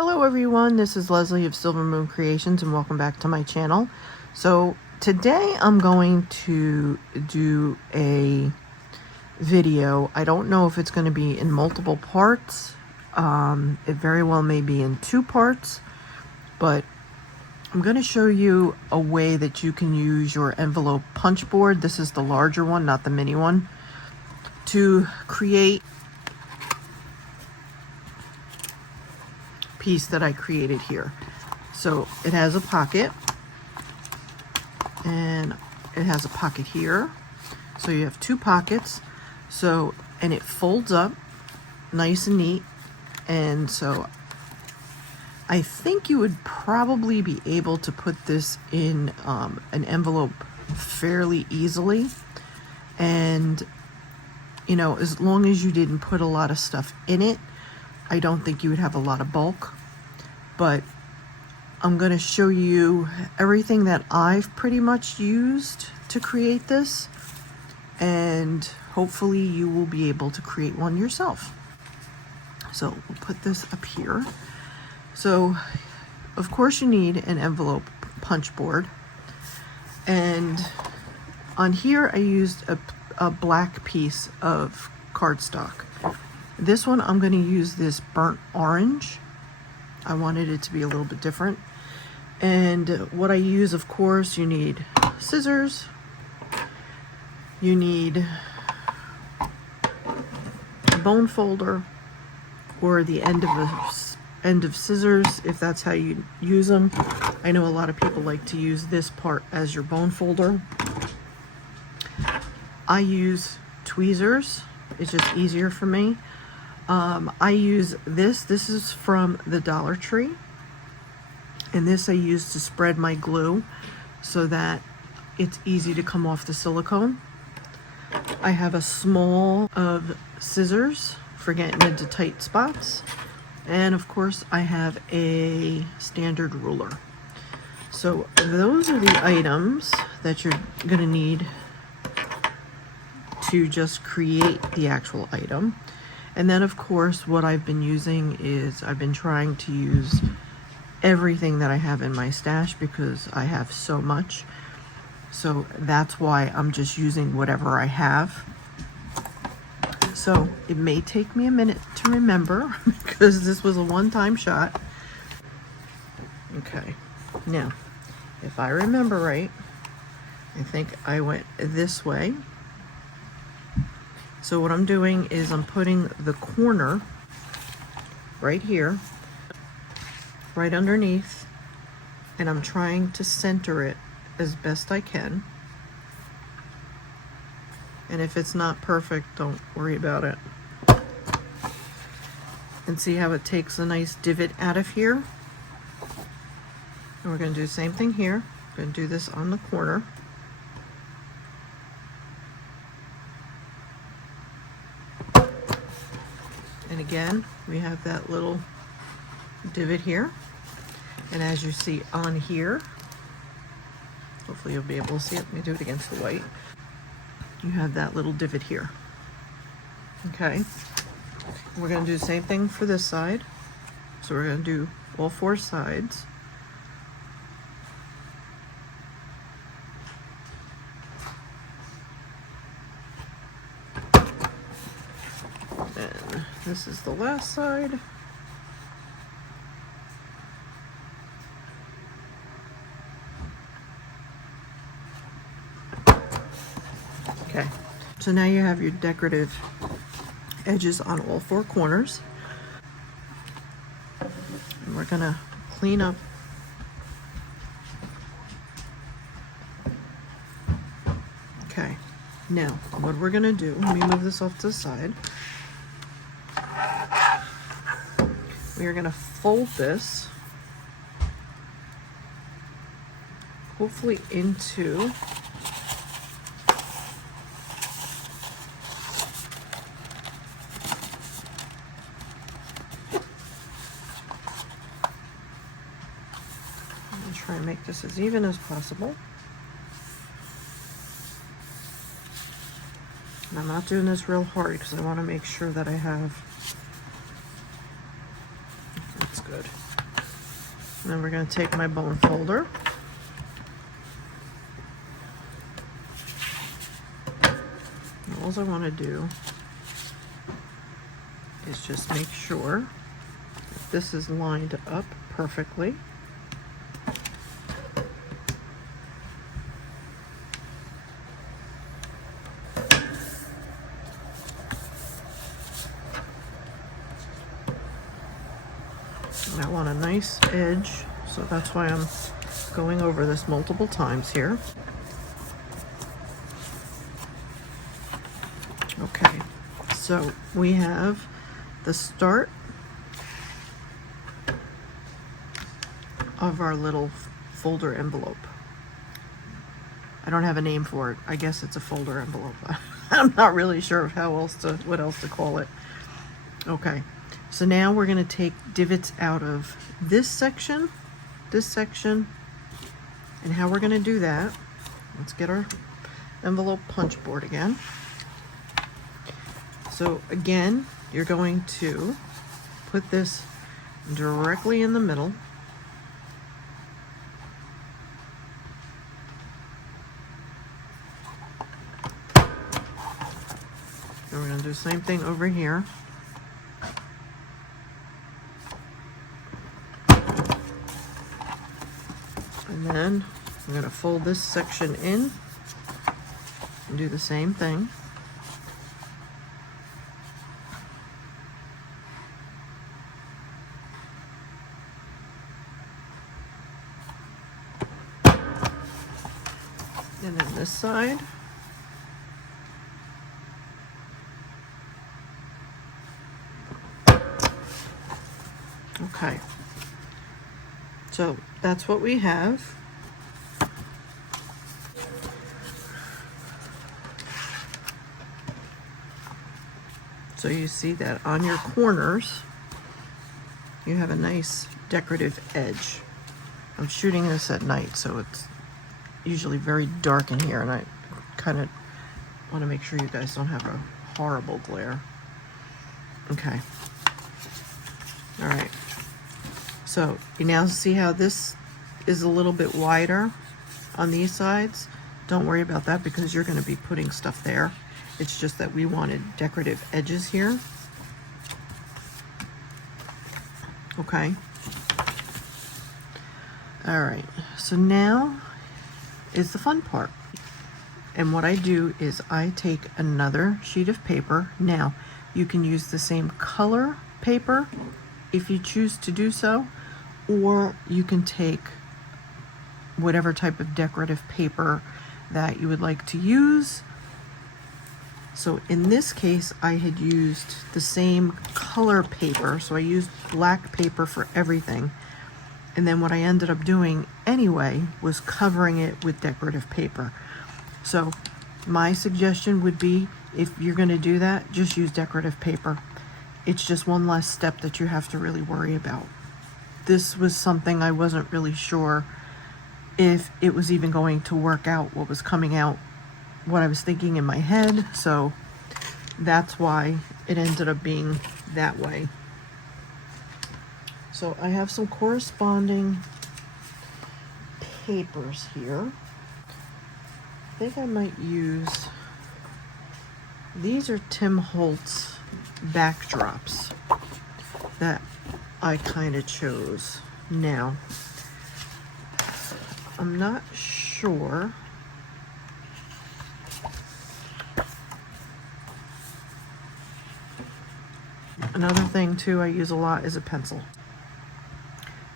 Hello everyone, this is Leslie of Silver Moon Creations and welcome back to my channel. So today I'm going to do a video. I don't know if it's going to be in multiple parts. It very well may be in 2 parts, but I'm going to show you a way that you can use your envelope punch board. This is the larger one, not the mini one, to create piece that I created here. So it has a pocket and it has a pocket here. So you have 2 pockets. So, and it folds up nice and neat. And so I think you would probably be able to put this in an envelope fairly easily. And, you know, as long as you didn't put a lot of stuff in it, I don't think you would have a lot of bulk. But I'm going to show you everything that I've pretty much used to create this, and hopefully you will be able to create one yourself. So we'll put this up here. So of course you need an envelope punch board, and on here I used a black piece of cardstock. This one I'm going to use this burnt orange. I wanted it to be a little bit different. And what I use, of course, you need scissors, you need a bone folder, or the end of scissors, if that's how you use them. I know a lot of people like to use this part as your bone folder. I use tweezers. It's just easier for me. I use this. This is from the Dollar Tree. And this I use to spread my glue so that it's easy to come off the silicone. I have a small of scissors for getting into tight spots. And of course I have a standard ruler. So those are the items that you're going to need to just create the actual item. And then of course what I've been using is I've been trying to use everything that I have in my stash because I have so much. So that's why I'm just using whatever I have. So it may take me a minute to remember because this was a one-time shot. Okay, now if I remember right, I think I went this way. So what I'm doing is I'm putting the corner right here, right underneath, and I'm trying to center it as best I can. And if it's not perfect, don't worry about it. And see how it takes a nice divot out of here? And we're going to do the same thing here. We're going to do this on the corner. And again, we have that little divot here. And as you see on here, hopefully you'll be able to see it. Let me do it against the white. You have that little divot here. Okay. We're going to do the same thing for this side. So we're going to do all 4 sides. And this is the last side. Okay, so now you have your decorative edges on all 4 corners. And we're gonna clean up okay. Now what we're gonna do, let me move this off to the side. We are gonna fold this hopefully into try and make this as even as possible. And I'm not doing this real hard because I want to make sure that I have, that's good. then we're going to take my bone folder. All I want to do is just make sure that this is lined up perfectly. And I want a nice edge, so that's why I'm going over this multiple times here. Okay, so we have the start of our little folder envelope. I don't have a name for it. I guess it's a folder envelope. I'm not really sure of what else to call it. Okay, so now we're going to take divots out of this section, and how we're going to do that, let's get our envelope punch board again. So again, you're going to put this directly in the middle. And we're going to do the same thing over here. And then I'm going to fold this section in and do the same thing. And then this side. Okay. So that's what we have. So you see that on your corners, you have a nice decorative edge. I'm shooting this at night, so it's usually very dark in here, and I kind of want to make sure you guys don't have a horrible glare. Okay. All right. So you now see how this is a little bit wider on these sides. Don't worry about that because you're going to be putting stuff there. It's just that we wanted decorative edges here. Okay. All right. So now is the fun part. And what I do is I take another sheet of paper. Now, you can use the same color paper if you choose to do so, or you can take whatever type of decorative paper that you would like to use. So in this case, I had used the same color paper, so I used black paper for everything. And then what I ended up doing anyway was covering it with decorative paper. So my suggestion would be, if you're going to do that, just use decorative paper. It's just one less step that you have to really worry about. This was something I wasn't really sure if it was even going to work out, what was coming out, what I was thinking in my head. So that's why it ended up being that way. So I have some corresponding papers here. I think I might use, these are Tim Holtz backdrops that I kind of chose. Now, I'm not sure. Another thing too I use a lot is a pencil.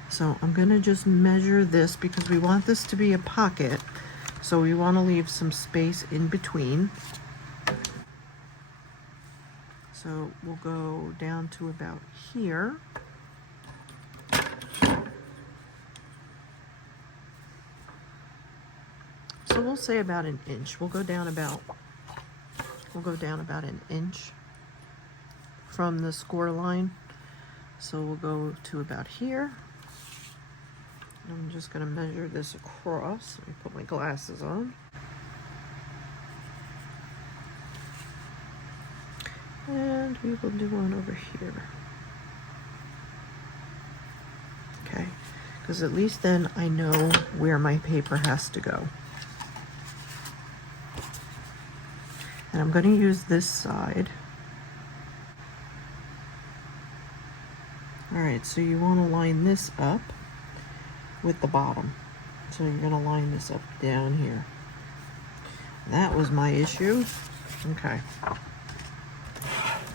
So I'm gonna just measure this because we want this to be a pocket. So we want to leave some space in between. So we'll go down to about here. So we'll say about an inch. We'll go down about an inch from the score line. So we'll go to about here. I'm just going to measure this across. Let me put my glasses on. And we will do one over here. Okay, because at least then I know where my paper has to go. And I'm going to use this side. All right, so you want to line this up with the bottom. So you're going to line this up down here. That was my issue. Okay.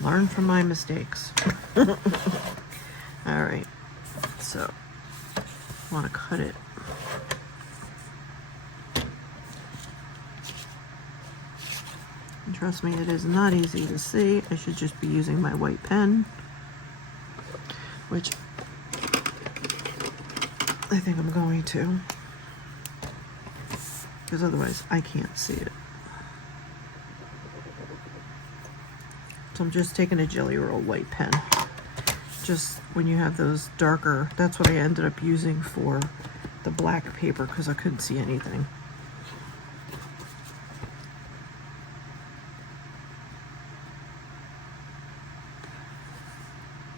Learn from my mistakes. All right, so I want to cut it. And trust me, it is not easy to see. I should just be using my white pen, which I think I'm going to, because otherwise I can't see it. So I'm just taking a Jelly Roll white pen. Just when you have those darker, that's what I ended up using for the black paper because I couldn't see anything.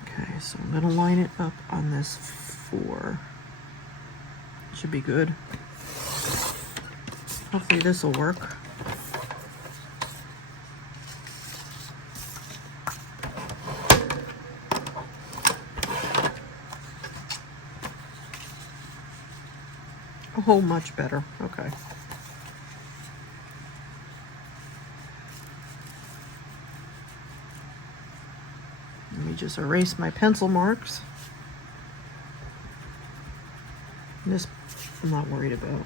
Okay, so I'm gonna line it up on this 4. Should be good. Hopefully this will work. Oh, much better. Okay. Let me just erase my pencil marks. This I'm not worried about.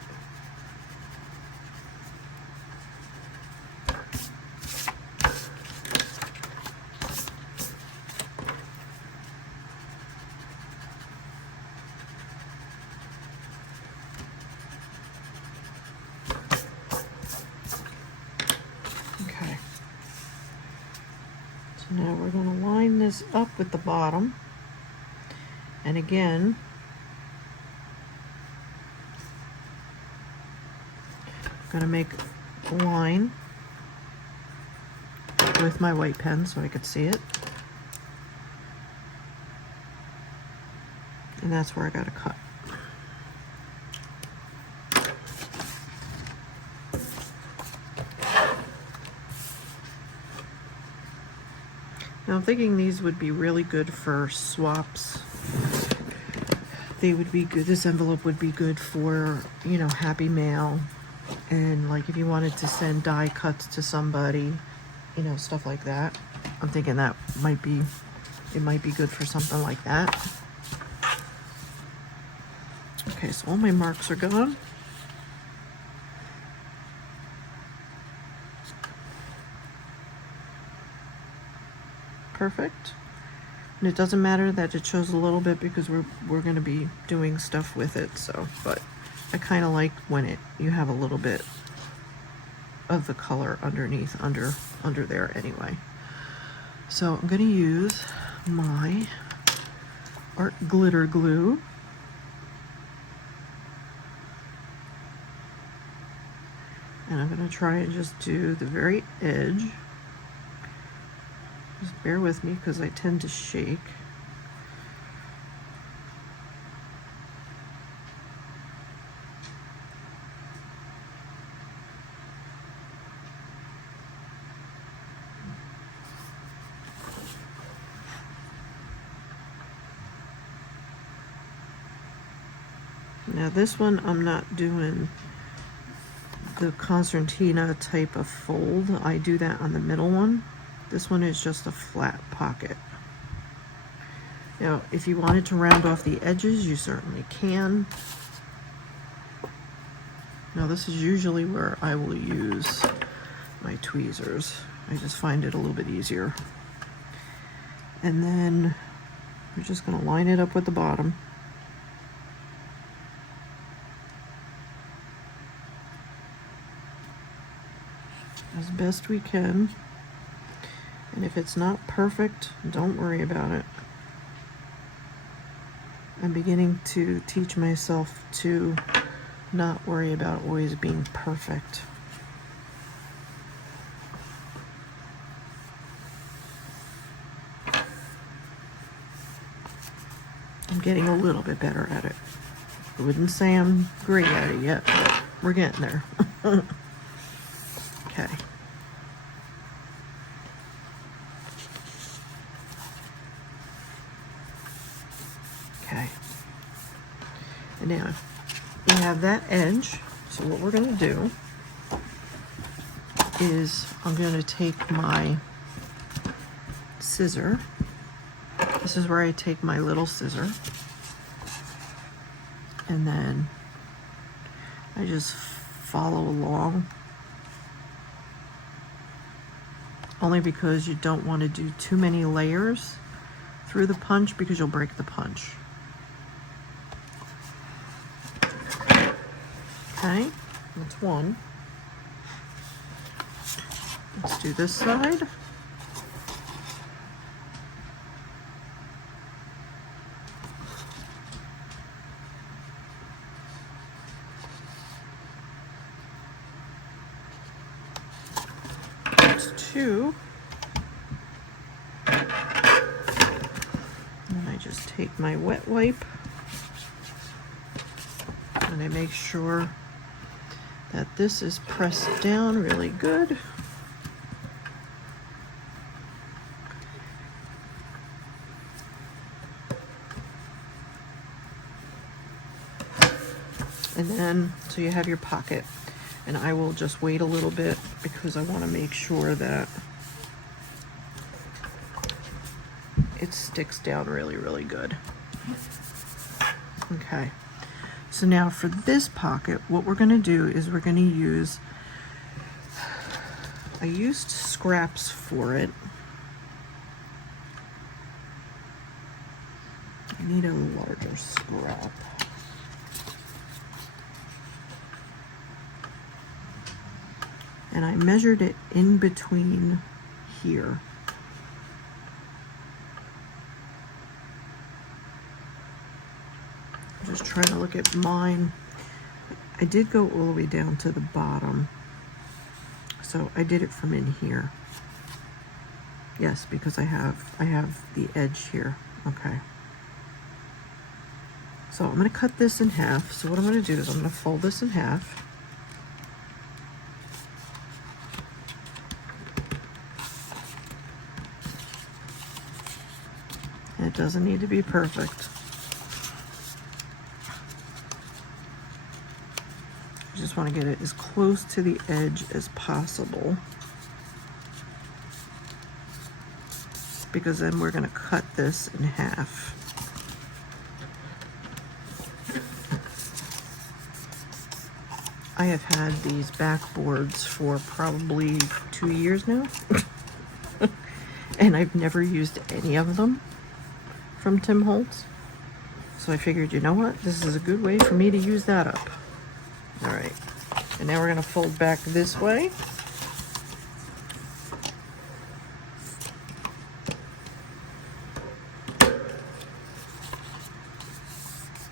Okay. So now we're going to line this up with the bottom. And again, I'm going to make a line with my white pen so I could see it. And that's where I got to cut. Now I'm thinking these would be really good for swaps. They would be good. This envelope would be good for, you know, Happy Mail. And like if you wanted to send die cuts to somebody, you know, stuff like that. I'm thinking that might be, it might be good for something like that. Okay, so all my marks are gone. Perfect. And it doesn't matter that it shows a little bit because we're going to be doing stuff with it. So, but I kind of like when you have a little bit of the color underneath, under there anyway. So I'm going to use my art glitter glue. And I'm going to try and just do the very edge. Just bear with me because I tend to shake. Now this one I'm not doing the concertina type of fold. I do that on the middle one. This one is just a flat pocket. Now, if you wanted to round off the edges, you certainly can. Now, this is usually where I will use my tweezers. I just find it a little bit easier. And then we're just going to line it up with the bottom. As best we can. And if it's not perfect, don't worry about it. I'm beginning to teach myself to not worry about always being perfect. I'm getting a little bit better at it. I wouldn't say I'm great at it yet, but we're getting there. Okay. Okay. And now you have that edge. So what we're going to do is I'm going to take my scissor. This is where I take my little scissor. And then I just follow along. Only because you don't want to do too many layers through the punch because you'll break the punch. Okay, that's one. Let's do this side. That's two. And I just take my wet wipe and I make sure that this is pressed down really good. And then, so you have your pocket, and I will just wait a little bit because I want to make sure that it sticks down really, really good. Okay. So now for this pocket, what we're going to do is we're going to use, I used scraps for it. I need a larger scrap. And I measured it in between here. Just trying to look at mine. I did go all the way down to the bottom. So I did it from in here. Yes, because I have the edge here. Okay. So I'm going to cut this in half. So what I'm going to do is I'm going to fold this in half. And it doesn't need to be perfect. I just want to get it as close to the edge as possible, because then we're going to cut this in half. I have had these backboards for probably 2 years now, and I've never used any of them from Tim Holtz. So I figured, you know what, this is a good way for me to use that up. All right, and now we're going to fold back this way.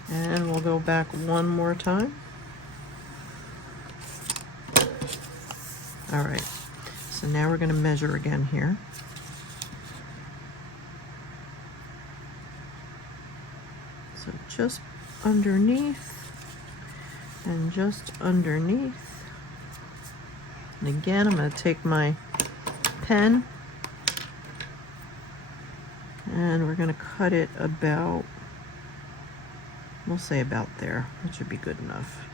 And we'll go back one more time. All right, so now we're going to measure again here. So just underneath and just underneath. And again, I'm going to take my pen and we're going to cut it about, we'll say about there. That should be good enough.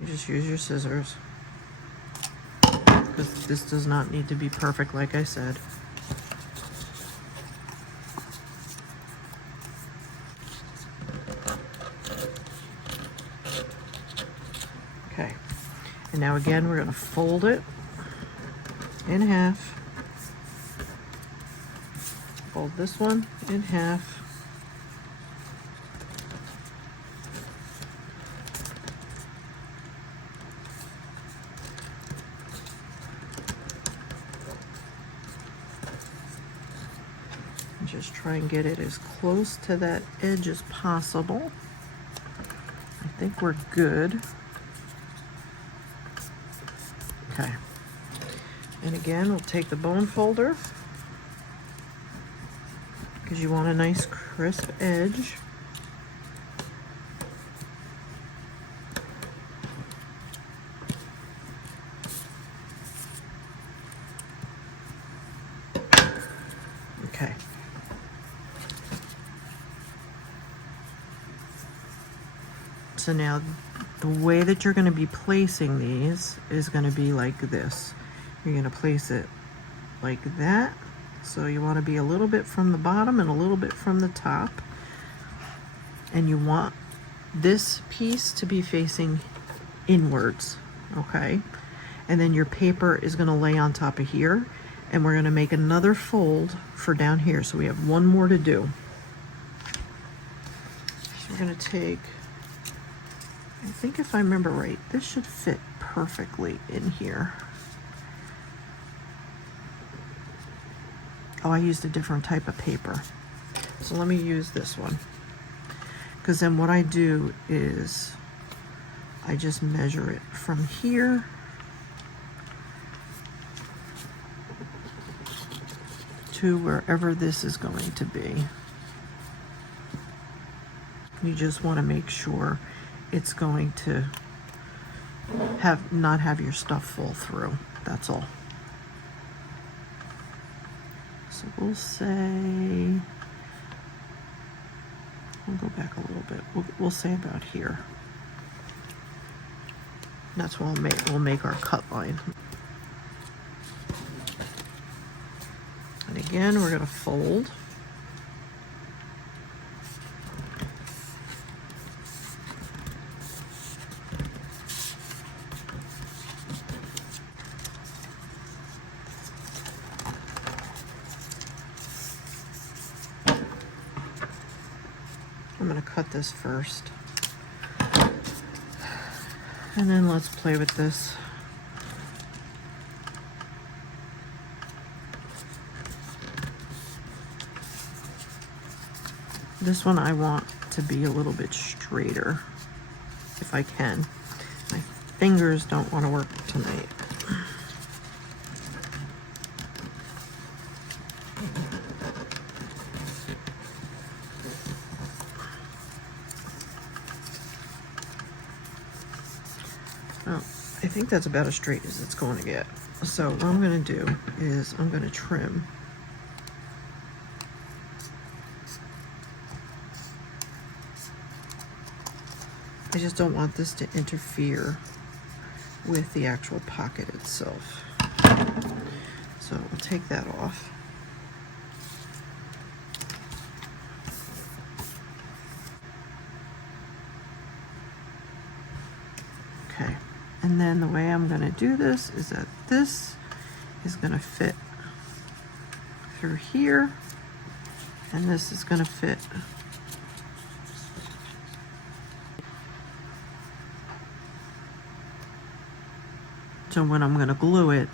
You just use your scissors, because this does not need to be perfect, like I said. Okay, and now again we're going to fold it in half. Fold this one in half. Just try and get it as close to that edge as possible. I think we're good. Okay. And again, we'll take the bone folder, because you want a nice crisp edge. Okay. So now the way that you're going to be placing these is going to be like this. You're going to place it like that. So you want to be a little bit from the bottom and a little bit from the top. And you want this piece to be facing inwards, okay? And then your paper is going to lay on top of here. And we're going to make another fold for down here. So we have one more to do. So we're going to take, I think if I remember right, this should fit perfectly in here. Oh, I used a different type of paper. So let me use this one. Because then what I do is I just measure it from here to wherever this is going to be. You just want to make sure it's going to not have your stuff fall through. That's all. So we'll say, we'll go back a little bit. We'll say about here. That's what we'll make our cut line. And again, we're going to fold. I'm going to cut this first. And then let's play with this. This one I want to be a little bit straighter, if I can. My fingers don't want to work tonight. Oh, I think that's about as straight as it's going to get. So what I'm going to do is I'm going to trim. I just don't want this to interfere with the actual pocket itself. So we'll take that off. Okay, and then the way I'm going to do this is that this is going to fit through here, and this is going to fit so when I'm going to glue it,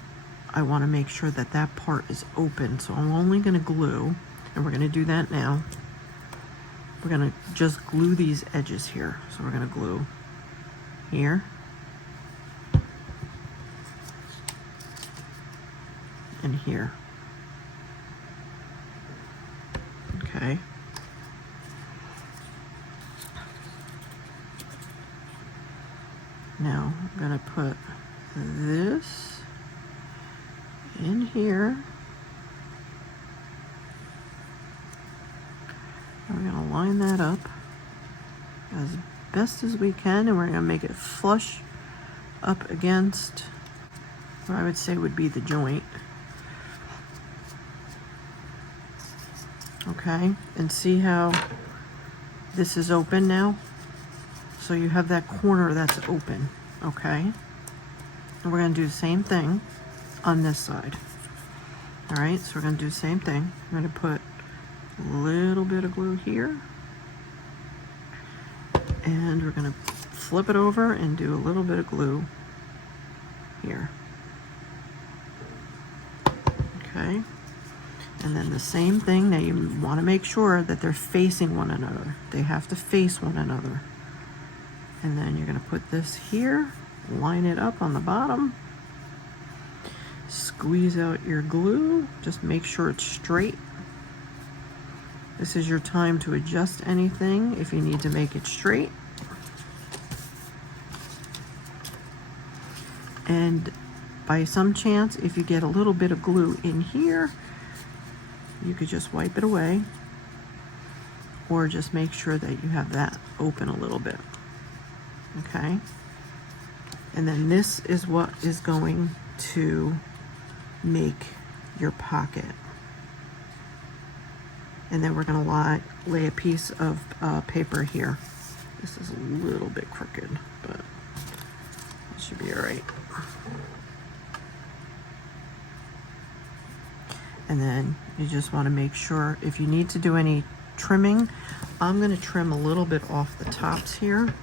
I want to make sure that that part is open. So I'm only going to glue, and we're going to do that now. We're going to just glue these edges here. So we're going to glue here, and here. Okay. Now I'm going to put this in here. We're going to line that up as best as we can, and we're going to make it flush up against what I would say would be the joint. Okay, and see how this is open now? So you have that corner that's open, okay? And we're going to do the same thing on this side. All right, so we're going to do the same thing. We're going to put a little bit of glue here. And we're going to flip it over and do a little bit of glue here. Okay. And then the same thing. Now you want to make sure that they're facing one another. They have to face one another. And then you're going to put this here. Line it up on the bottom, squeeze out your glue, just make sure it's straight, This is your time to adjust anything if you need to make it straight. And by some chance, if you get a little bit of glue in here, you could just wipe it away, or just make sure that you have that open a little bit. Okay? And then this is what is going to make your pocket. And then we're going to lay a piece of paper here. This is a little bit crooked, but it should be all right. And then you just want to make sure, if you need to do any trimming, I'm going to trim a little bit off the tops here.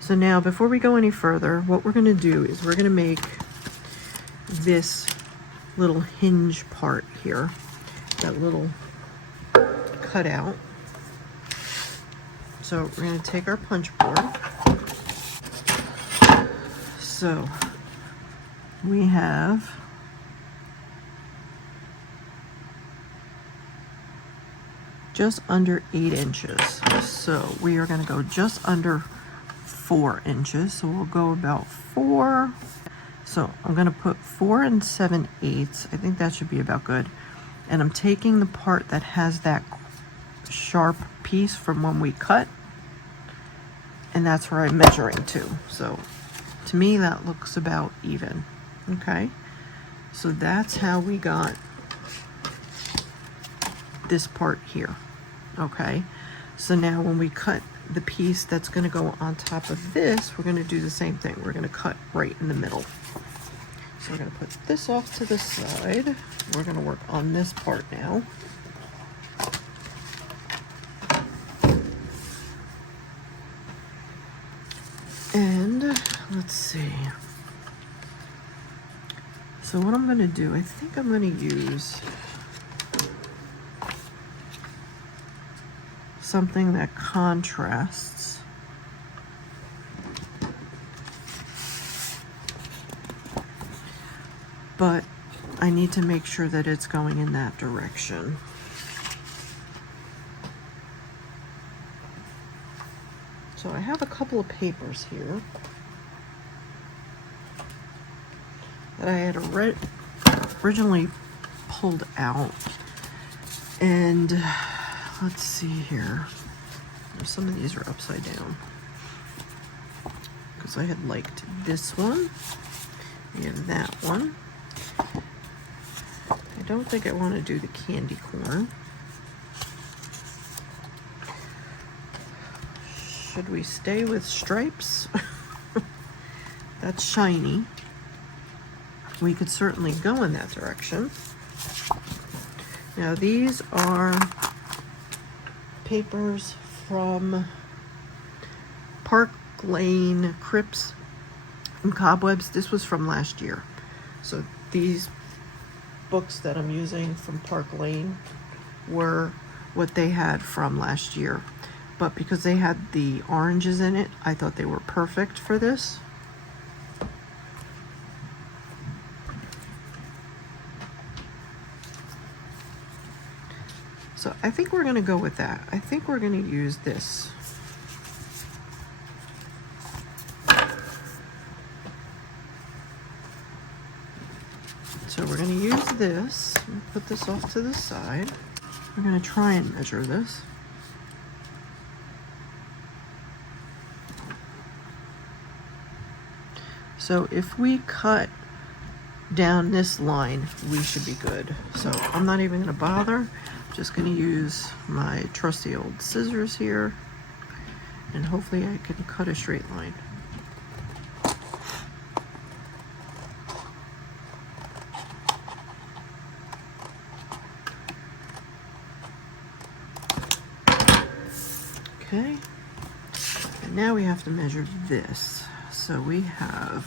So now, before we go any further, what we're going to do is we're going to make this little hinge part here, that little cutout. So we're going to take our punch board. So we have just under 8 inches. So we are going to go just under 4 inches. So we'll go about 4. So I'm going to put 4 7/8. I think that should be about good. And I'm taking the part that has that sharp piece from when we cut, and that's where I'm measuring to. So to me, that looks about even. Okay. So that's how we got this part here. Okay. So now when we cut the piece that's going to go on top of this, we're going to do the same thing. We're going to cut right in the middle. So we're going to put this off to the side. We're going to work on this part now. And let's see. So what I'm going to do, I think I'm going to use something that contrasts. But I need to make sure that it's going in that direction. So I have a couple of papers here that I had originally pulled out. And let's see here. Some of these are upside down, because I had liked this one. We have that one. I don't think I want to do the candy corn. Should we stay with stripes? That's shiny. We could certainly go in that direction. Now these are papers from Park Lane Crypts and Cobwebs. This was from last year. So these books that I'm using from Park Lane were what they had from last year. But because they had the oranges in it, I thought they were perfect for this. So I think we're going to go with that. I think we're going to use this. So we're going to use this. Put this off to the side. We're going to try and measure this. So if we cut down this line, we should be good. So I'm not even going to bother. I'm just going to use my trusty old scissors here, and hopefully I can cut a straight line. Okay, and now we have to measure this. So we have,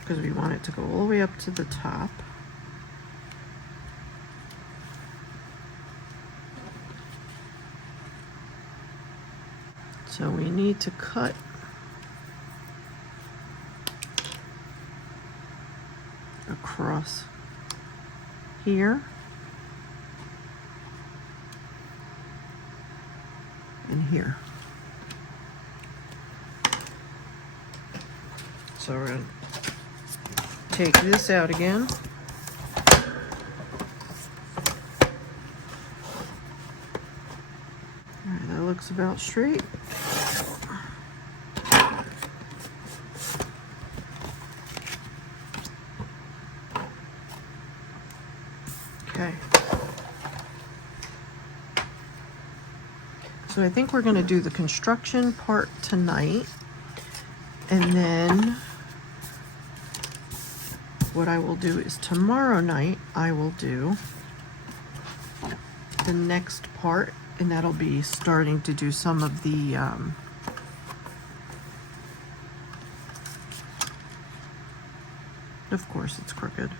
because we want it to go all the way up to the top. So we need to cut across here and here. So we're going to take this out again. All right, that looks about straight. Okay. So I think we're going to do the construction part tonight, and then what I will do is tomorrow night I will do the next part, and that'll be starting to do some of the of course it's crooked.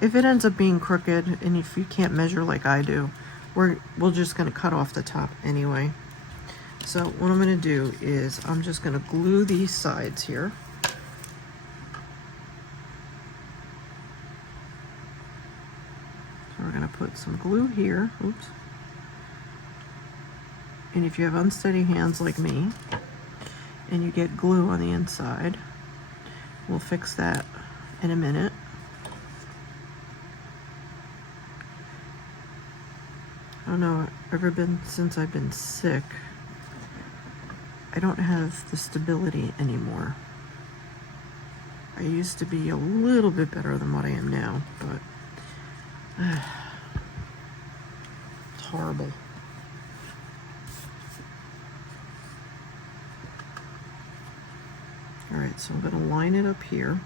If it ends up being crooked, and if you can't measure like I do, we're just going to cut off the top anyway. So what I'm going to do is I'm just going to glue these sides here. So we're going to put some glue here. Oops. And if you have unsteady hands like me and you get glue on the inside, we'll fix that in a minute. I don't know, since I've been sick, I don't have the stability anymore. I used to be a little bit better than what I am now, but it's horrible. All right, so I'm going to line it up here.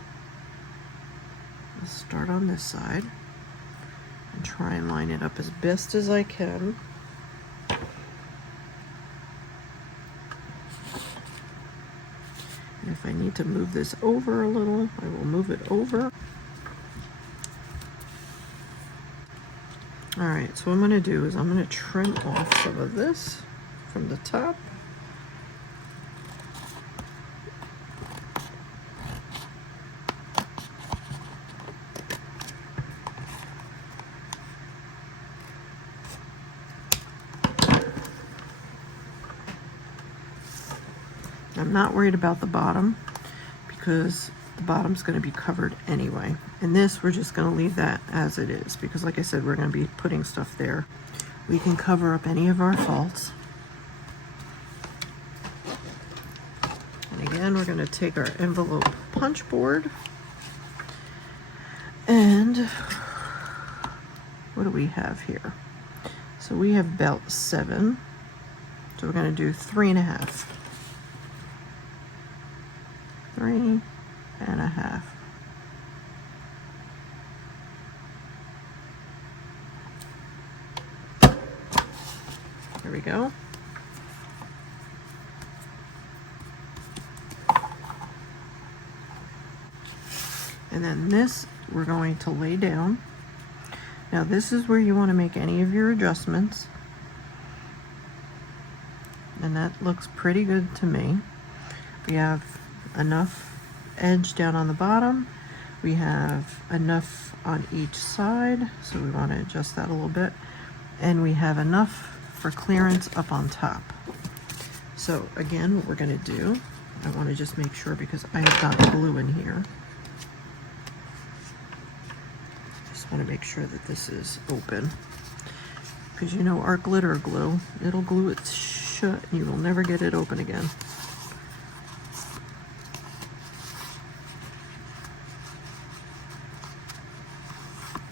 Let's start on this side and try and line it up as best as I can. And if I need to move this over a little, I will move it over. All right, so what I'm going to do is I'm going to trim off some of this from the top. I'm not worried about the bottom because the bottom's going to be covered anyway. And this, we're just going to leave that as it is because, like I said, we're going to be putting stuff there. We can cover up any of our faults. And again, we're going to take our envelope punch board. And what do we have here? So we have about 7. So we're going to do 3.5. 3.5. There we go. And then this we're going to lay down. Now this is where you want to make any of your adjustments. And that looks pretty good to me. We have enough edge down on the bottom. We have enough on each side, so we want to adjust that a little bit. And we have enough for clearance up on top. So again, what we're going to do, I want to just make sure because I've got glue in here. Just want to make sure that this is open. Because you know our glitter glue, it'll glue it shut and you will never get it open again.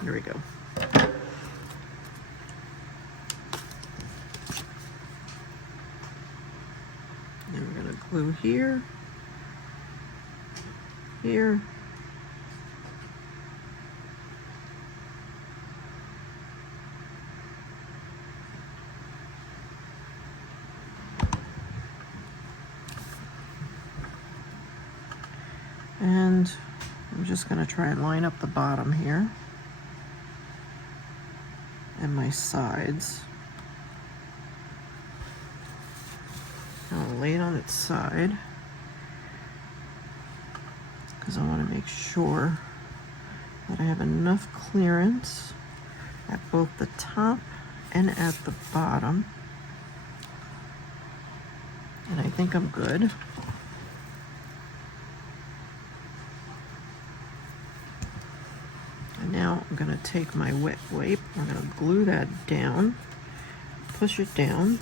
Here we go. Then we're going to glue here, here, and I'm just going to try and line up the bottom here and my sides. lay it on its side because I want to make sure that I have enough clearance at both the top and at the bottom. And I think I'm good. And now I'm going to take my wet wipe. I'm going to glue that down, push it down.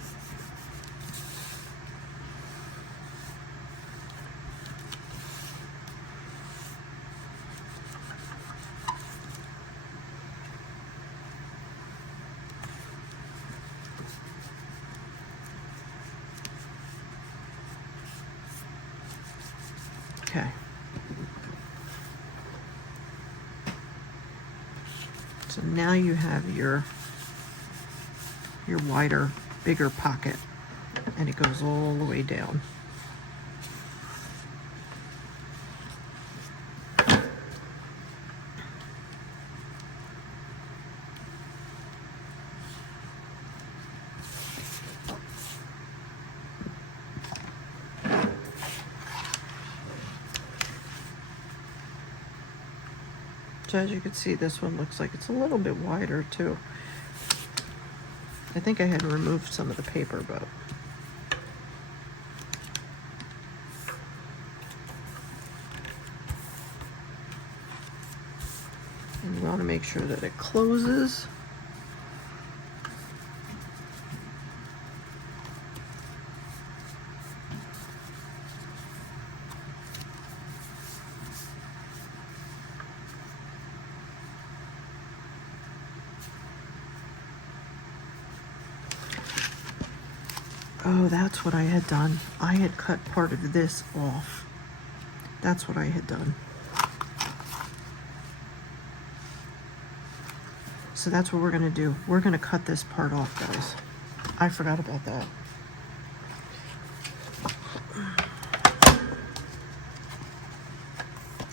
Okay. So now you have your wider, bigger pocket, and it goes all the way down. So as you can see, this one looks like it's a little bit wider too. I think I had removed some of the paper, but and you want to make sure that it closes. Oh, that's what I had done. I had cut part of this off. That's what I had done. So that's what we're gonna do. We're gonna cut this part off, guys. I forgot about that.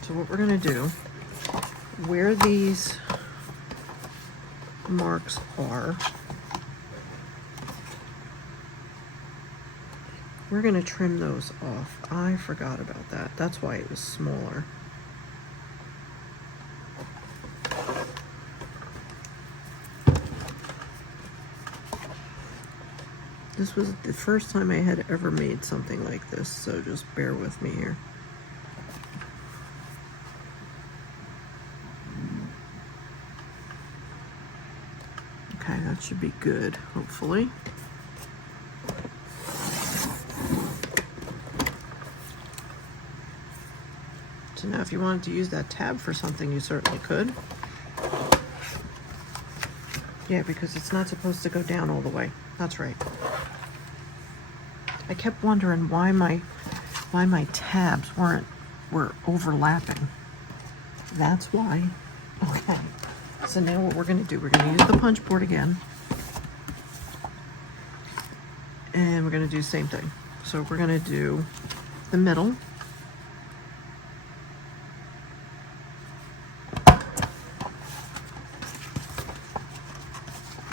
So what we're gonna do, where these marks are, we're gonna trim those off. I forgot about that. That's why it was smaller. This was the first time I had ever made something like this, so just bear with me here. Okay, that should be good, hopefully. So now if you wanted to use that tab for something, you certainly could. Yeah, because it's not supposed to go down all the way. That's right. I kept wondering why my tabs were overlapping. That's why. Okay. So now what we're going to do, we're going to use the punch board again. And we're going to do the same thing. So we're going to do the middle.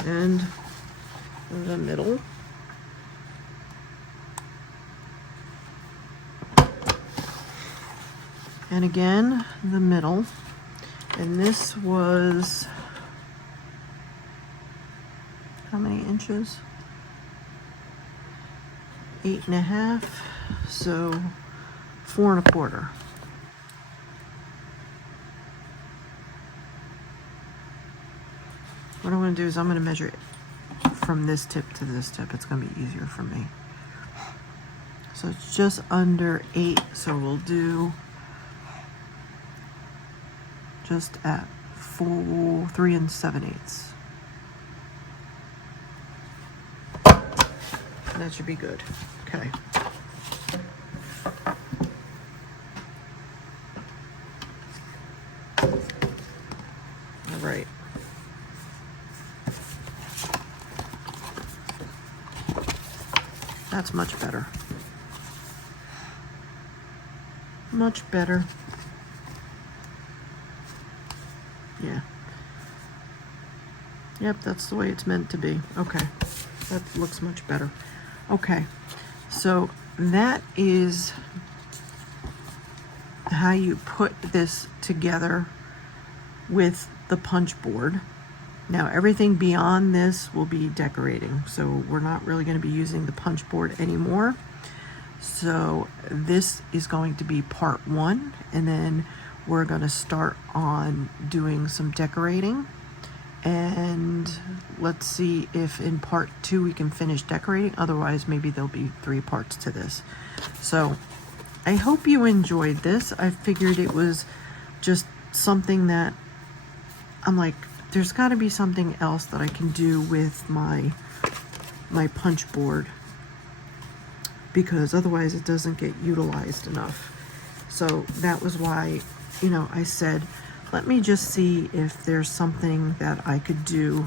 And the middle. And again, the middle. And this was, how many inches? 8.5, so 4 1/4. What I'm going to do is I'm going to measure it from this tip to this tip. It's going to be easier for me. So it's just under 8, so we'll do just at 3 7/8. That should be good. Okay. All right. That's much better. Much better. Yeah. Yep, that's the way it's meant to be. Okay. That looks much better. Okay. So that is how you put this together with the punch board. Now everything beyond this will be decorating, so we're not really going to be using the punch board anymore. So this is going to be part 1, and then we're going to start on doing some decorating, and let's see if in part 2 we can finish decorating. Otherwise, maybe there'll be 3 parts to this. So I hope you enjoyed this. I figured it was just something that I'm like, there's got to be something else that I can do with my punch board, because otherwise it doesn't get utilized enough. So that was why, you know, I said, let me just see if there's something that I could do.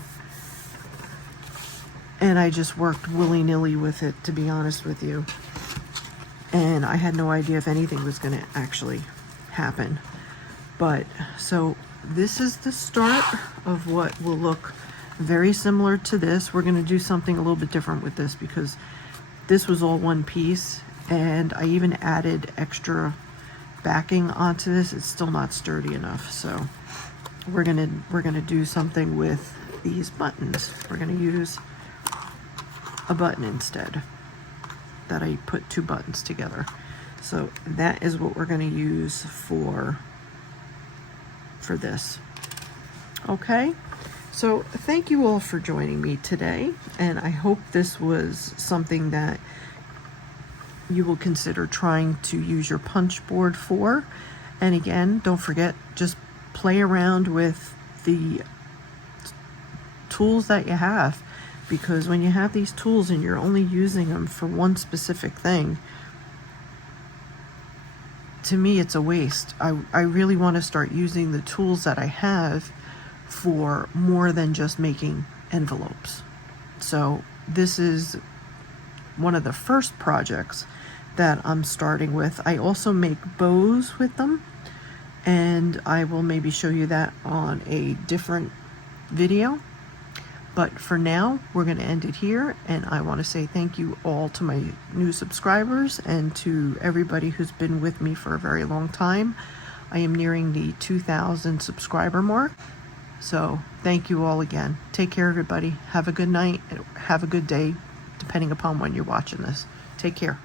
And I just worked willy-nilly with it, to be honest with you. And I had no idea if anything was going to actually happen. But so this is the start of what will look very similar to this. We're going to do something a little bit different with this because this was all one piece, and I even added extra backing onto this. It's still not sturdy enough, so we're gonna do something with these buttons. We're gonna use a button instead, that I put 2 buttons together. So that is what we're gonna use for this. Okay, so thank you all for joining me today, and I hope this was something that you will consider trying to use your punch board for. And again, don't forget, just play around with the tools that you have, because when you have these tools and you're only using them for one specific thing, to me it's a waste. I really want to start using the tools that I have for more than just making envelopes. So this is one of the first projects that I'm starting with. I also make bows with them, and I will maybe show you that on a different video. But for now, we're going to end it here, and I want to say thank you all to my new subscribers and to everybody who's been with me for a very long time. I am nearing the 2,000 subscriber mark. So thank you all again. Take care, everybody. Have a good night. Have a good day, depending upon when you're watching this. Take care.